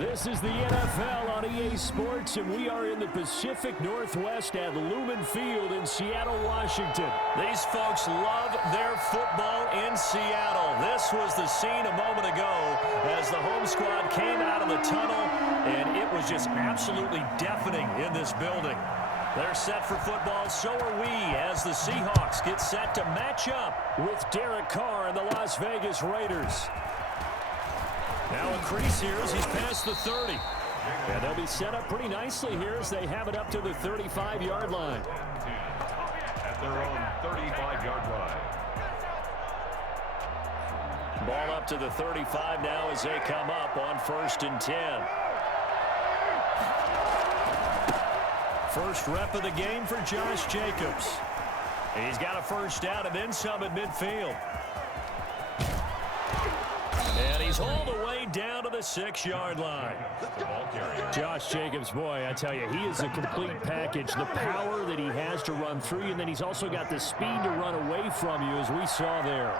This is the NFL on EA Sports, and we are in the Pacific Northwest at Lumen Field in Seattle, Washington. These folks love their football in Seattle. This was the scene a moment ago as the home squad came out of the tunnel, and it was just absolutely deafening in this building. They're set for football, so are we, as the Seahawks get set to match up with Derek Carr and the Las Vegas Raiders. Now a crease here as he's past the 30. And they'll be set up pretty nicely here as they have it up to the 35-yard line. At their own 35-yard line. Ball up to the 35 now as they come up on 1st and 10. First rep of the game for Josh Jacobs. He's got a first down and then some at midfield. And he's all the way down to the 6-yard line. Josh Jacobs, boy, I tell you, he is a complete package. The power that he has to run through you, and then he's also got the speed to run away from you, as we saw there.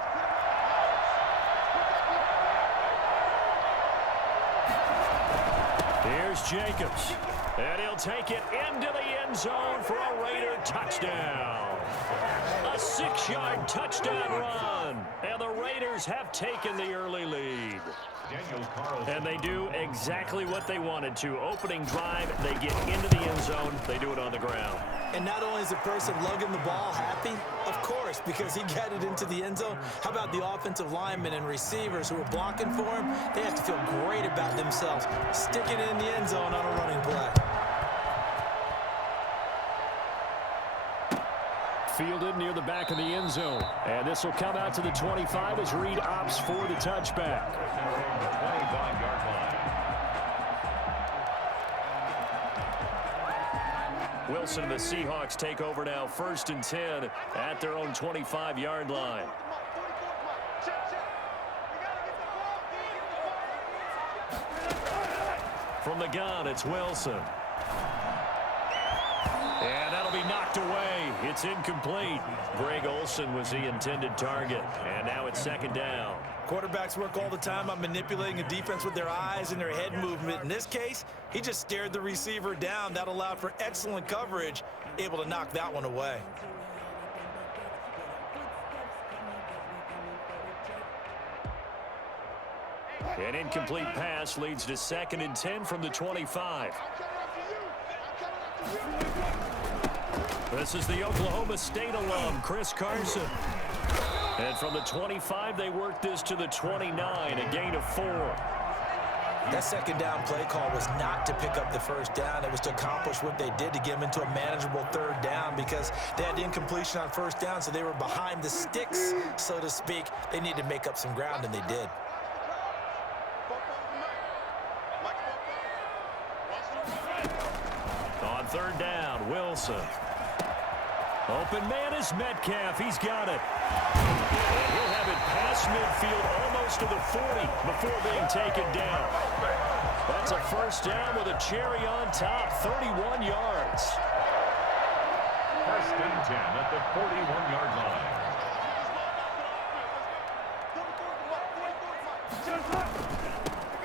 Here's Jacobs. And he'll take it into the end zone for a Raider touchdown. A 6-yard touchdown run. And the Raiders have taken the early lead. And they do exactly what they wanted to. Opening drive, they get into the end zone. They do it on the ground. And not only is the person lugging the ball happy, of course, because he got it into the end zone. How about the offensive linemen and receivers who are blocking for him? They have to feel great about themselves, sticking it in the end zone on a running play. Fielded near the back of the end zone. And this will come out to the 25 as Reed opts for the touchback. 25-yard line. Wilson and the Seahawks take over now, 1st and 10 at their own 25-yard line. From the gun, it's Wilson. And that'll be knocked away. It's incomplete. Greg Olsen was the intended target. And now it's 2nd down. Quarterbacks work all the time on manipulating a defense with their eyes and their head movement. In this case, he just stared the receiver down. That allowed for excellent coverage, able to knock that one away. An incomplete pass leads to 2nd and 10 from the 25. This is the Oklahoma State alum, Chris Carson. And from the 25, they work this to the 29, a gain of 4. That 2nd down play call was not to pick up the 1st down. It was to accomplish what they did to get them into a manageable 3rd down because they had incompletion on 1st down, so they were behind the sticks, so to speak. They needed to make up some ground, and they did. On 3rd down, Wilson. Open man is Metcalf. He's got it. And he'll have it past midfield almost to the 40 before being taken down. That's a 1st down with a cherry on top, 31 yards. 1st and 10 at the 41-yard line.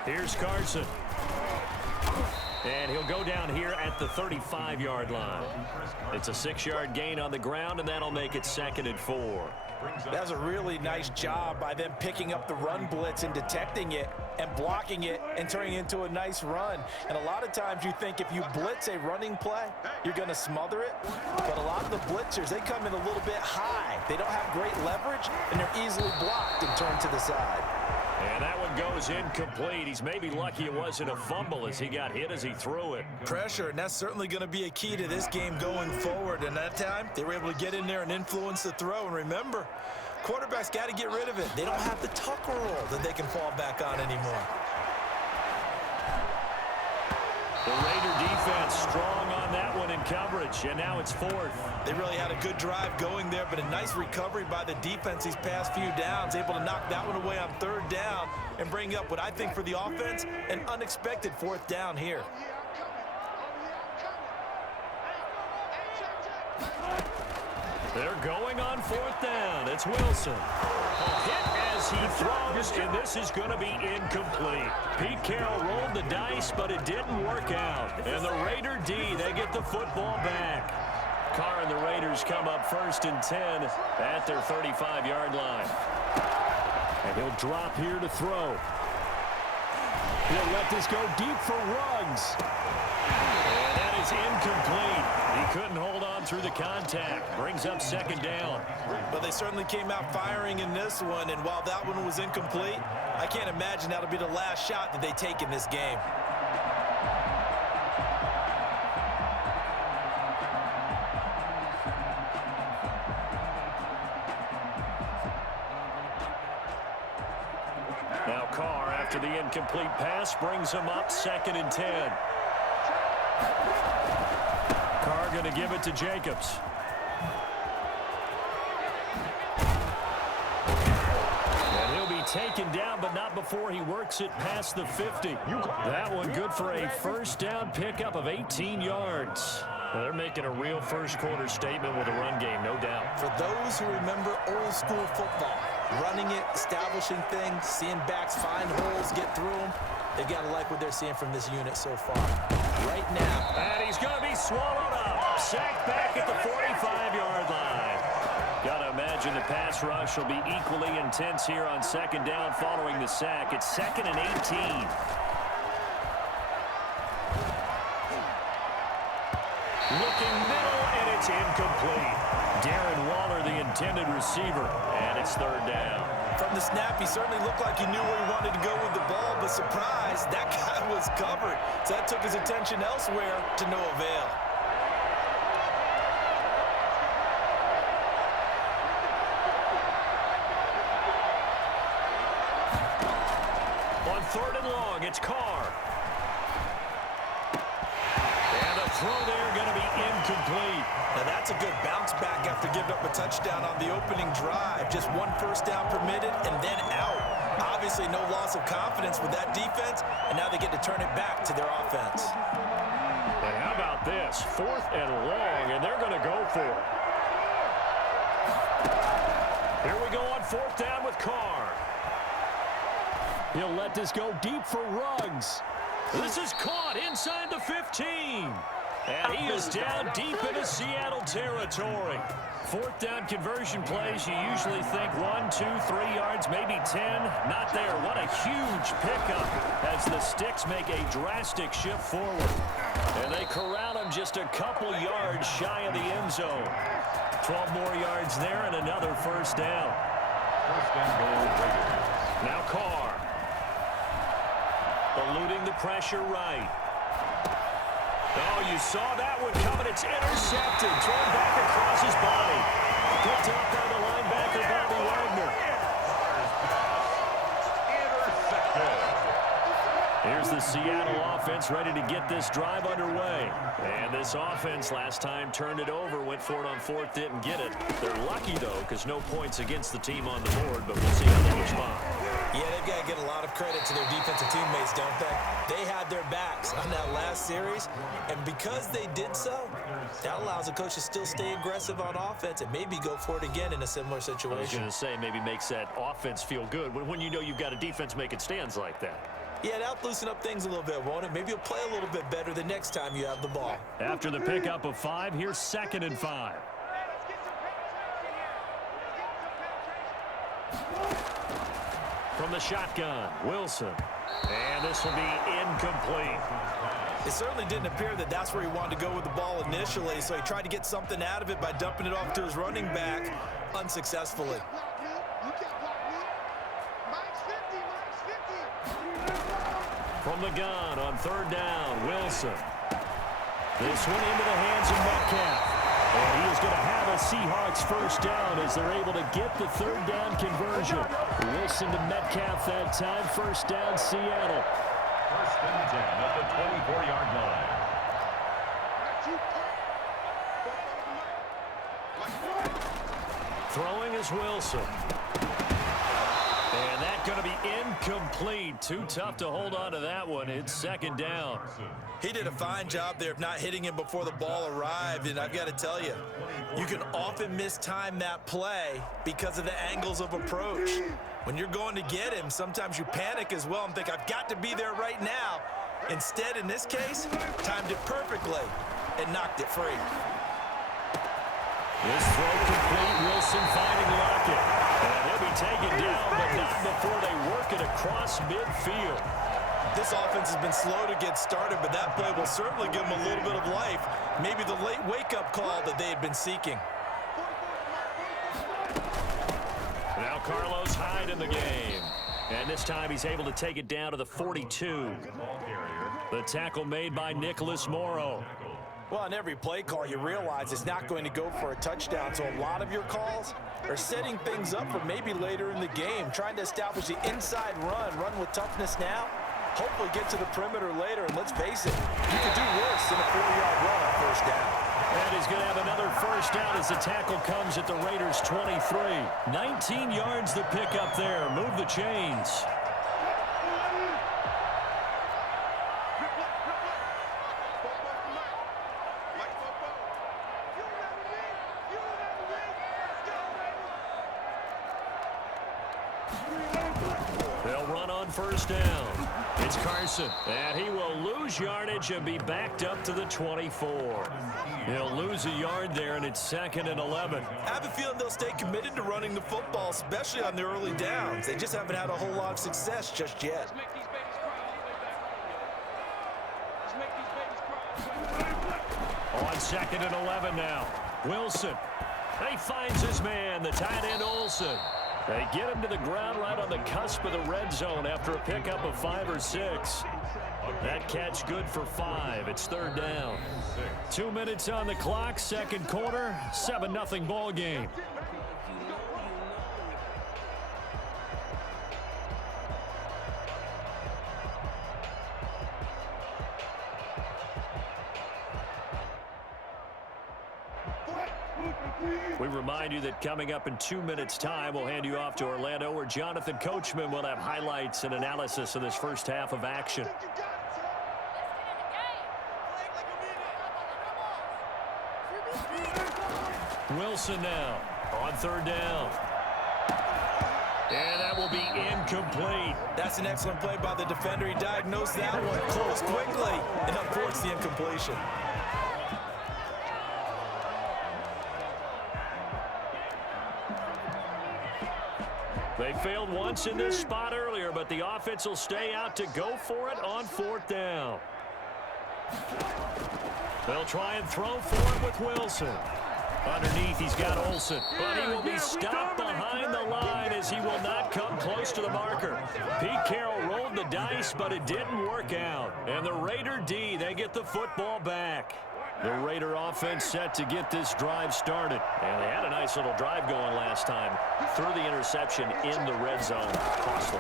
Here's Carson. And he'll go down here at the 35-yard line. It's a 6-yard gain on the ground, and that'll make it 2nd and 4. That was a really nice job by them picking up the run blitz and detecting it and blocking it and turning it into a nice run. And a lot of times you think if you blitz a running play, you're going to smother it. But a lot of the blitzers, they come in a little bit high. They don't have great leverage, and they're easily blocked and turned to the side. And that one goes incomplete. He's maybe lucky it wasn't a fumble as he got hit as he threw it. Pressure, and that's certainly going to be a key to this game going forward. And that time, they were able to get in there and influence the throw. And remember, quarterbacks got to get rid of it. They don't have the tuck roll that they can fall back on anymore. The Raider defense strong on that one in coverage, and now it's 4th. They really had a good drive going there, but a nice recovery by the defense these past few downs, able to knock that one away on 3rd down and bring up what I think for the offense, an unexpected 4th down here. They're going on 4th down. It's Wilson. A hit as as he throws, and this is going to be incomplete. Pete Carroll rolled the dice, but it didn't work out. And the Raider D, they get the football back. Carr and the Raiders come up 1st and 10 at their 35-yard line. And he'll drop here to throw. He'll let this go deep for Ruggs. And that is incomplete. He couldn't hold on through the contact. Brings up 2nd down. But they certainly came out firing in this one, and while that one was incomplete, I can't imagine that'll be the last shot that they take in this game. Now Carr, after the incomplete pass, brings him up 2nd and 10. Carr going to give it to Jacobs. And he'll be taken down, but not before he works it past the 50. That one good for a 1st down pickup of 18 yards. Well, they're making a real first-quarter statement with a run game, no doubt. For those who remember old-school football, running it, establishing things, seeing backs find holes, get through them, they've got to like what they're seeing from this unit so far. Right now. And he's going to be swallowed up. Sacked back at the 45-yard line. Got to imagine the pass rush will be equally intense here on 2nd down following the sack. It's 2nd and 18. Looking middle, and it's incomplete. Darren Waller, the intended receiver, and it's 3rd down. From the snap, he certainly looked like he knew where he wanted to go with the ball, but surprise, that guy was covered. So that took his attention elsewhere to no avail. On 3rd and long, it's Carr. And a throw there going to be incomplete. Now that's a good bounce back after giving up a touchdown on the opening drive. Just 1 first down permitted and then out. Obviously no loss of confidence with that defense, and now they get to turn it back to their offense. And how about this? 4th and long, and they're going to go for it. Here we go on 4th down with Carr. He'll let this go deep for Ruggs. This is caught inside the 15. And he is down deep into Seattle territory. 4th down conversion plays, you usually think 1, 2, 3 yards, maybe 10. Not there. What a huge pickup as the Sticks make a drastic shift forward. And they corral him just a couple yards shy of the end zone. 12 more yards there and another 1st down. 1st and goal, Raiders. Now Carr. Eluding the pressure right. Oh, you saw that one coming. It's intercepted. Thrown back across his body. Picked up by the linebacker, Bobby Wagner. Here's the Seattle offense ready to get this drive underway. And this offense last time turned it over, went for it on 4th, didn't get it. They're lucky, though, because no points against the team on the board, but we'll see how they respond. Yeah, they've got to get a lot of credit to their defensive teammates, don't they? They had their backs on that last series, and because they did so, that allows the coach to still stay aggressive on offense and maybe go for it again in a similar situation. I was going to say, maybe makes that offense feel good when you know you've got a defense making stands like that. Yeah, that'll loosen up things a little bit, won't it? Maybe you'll play a little bit better the next time you have the ball. After the pickup of 5, here's 2nd and 5. From the shotgun, Wilson. And this will be incomplete. It certainly didn't appear that that's where he wanted to go with the ball initially, so he tried to get something out of it by dumping it off to his running back unsuccessfully. From the gun on 3rd down, Wilson. This one into the hands of Metcalf. And he is going to have a Seahawks 1st down as they're able to get the 3rd down conversion. Wilson to Metcalf that time. 1st down, Seattle. 1st and 10 at the 24-yard line. Throwing is Wilson. And that's going to be incomplete. Too tough to hold on to that one. It's second down. He did a fine job there of not hitting him before the ball arrived, and I've got to tell you, you can often mistime that play because of the angles of approach. When you're going to get him, sometimes you panic as well and think, I've got to be there right now. Instead, in this case, timed it perfectly and knocked it free. This throw complete. Wilson finding Lockett. And he'll be taken down, but not before they work it across midfield. This offense has been slow to get started, but that play will certainly give them a little bit of life. Maybe the late wake-up call that they had been seeking. Now Carlos Hyde in the game. And this time he's able to take it down to the 42. The tackle made by Nicholas Morrow. Well, on every play call, you realize it's not going to go for a touchdown, so a lot of your calls are setting things up for maybe later in the game, trying to establish the inside run with toughness now, hopefully get to the perimeter later, and let's face it, you could do worse than a 4-yard run on first down. And he's going to have another first down as the tackle comes at the Raiders' 23. 19 yards the pick up there. Move the chains. They'll run on first down. It's Carson, and he will lose yardage and be backed up to the 24. He'll lose a yard there, and it's 2nd and 11. I have a feeling they'll stay committed to running the football, especially on their early downs. They just haven't had a whole lot of success just yet. On 2nd and 11 now. Wilson. He finds his man, the tight end Olsen. They get him to the ground right on the cusp of the red zone after a pickup of 5 or 6. That catch good for 5. It's 3rd down. 2 minutes on the clock, second quarter, 7-0 ball game. We remind you that coming up in 2 minutes' time, we'll hand you off to Orlando, where Jonathan Coachman will have highlights and analysis of this first half of action. Wilson now on 3rd down. And that will be incomplete. That's an excellent play by the defender. He diagnosed that one close quickly and unforced the incompletion. They failed once in this spot earlier, but the offense will stay out to go for it on 4th down. They'll try and throw for it with Wilson. Underneath, he's got Olsen, but he will be stopped behind the line as he will not come close to the marker. Pete Carroll rolled the dice, but it didn't work out. And the Raider D, they get the football back. The Raider offense set to get this drive started. And they had a nice little drive going last time. Threw the interception in the red zone. Costly.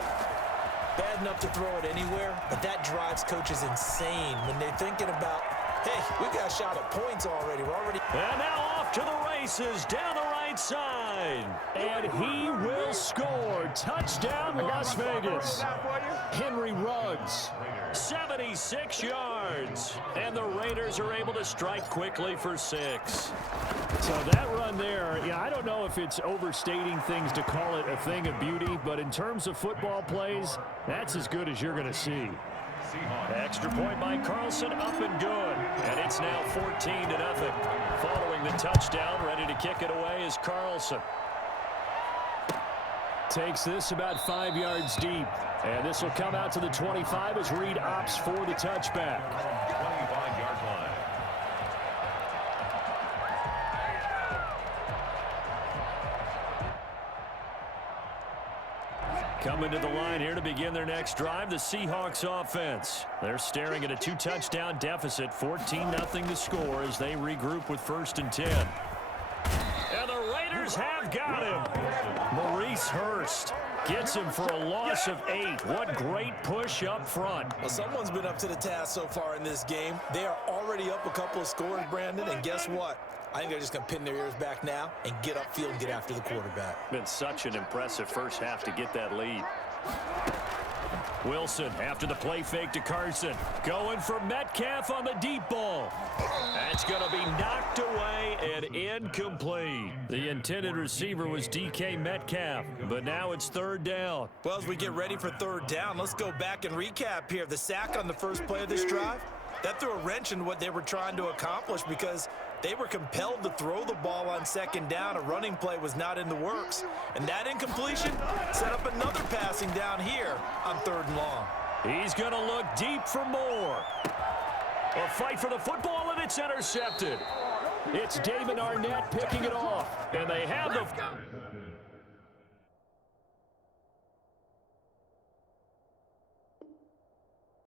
Bad enough to throw it anywhere, but that drives coaches insane when they're thinking about, hey, we got a shot at points already. And now off to the races down the right side. And he will score. Touchdown, Las Vegas. Henry Ruggs. 76 yards. And the Raiders are able to strike quickly for 6. So that run there, yeah, I don't know if it's overstating things to call it a thing of beauty, but in terms of football plays, that's as good as you're going to see. Extra point by Carlson, up and good. And it's now 14-0. Following the touchdown, ready to kick it away is Carlson. Takes this about 5 yards deep. And this will come out to the 25 as Reed opts for the touchback. 25-yard line. Coming to the line here to begin their next drive, the Seahawks offense. They're staring at a 2-touchdown deficit, 14-0 to score as they regroup with 1st and 10. And the Raiders have got him. Maurice Hurst gets him for a loss of 8. What great push up front. Well, someone's been up to the task so far in this game. They are already up a couple of scores, Brandon, and guess what? I think they're just going to pin their ears back now and get upfield and get after the quarterback. Been such an impressive first half to get that lead. Wilson after the play fake to Carson. Going for Metcalf on the deep ball. That's going to be knocked away and incomplete. The intended receiver was DK Metcalf, but now it's third down. Well, as we get ready for third down, let's go back and recap here. The sack on the first play of this drive, that threw a wrench in what they were trying to accomplish because they were compelled to throw the ball on second down. A running play was not in the works. And that incompletion set up another passing down here on third and long. He's going to look deep for more. A fight for the football, and it's intercepted. It's Damon Arnett picking it off. And they have the...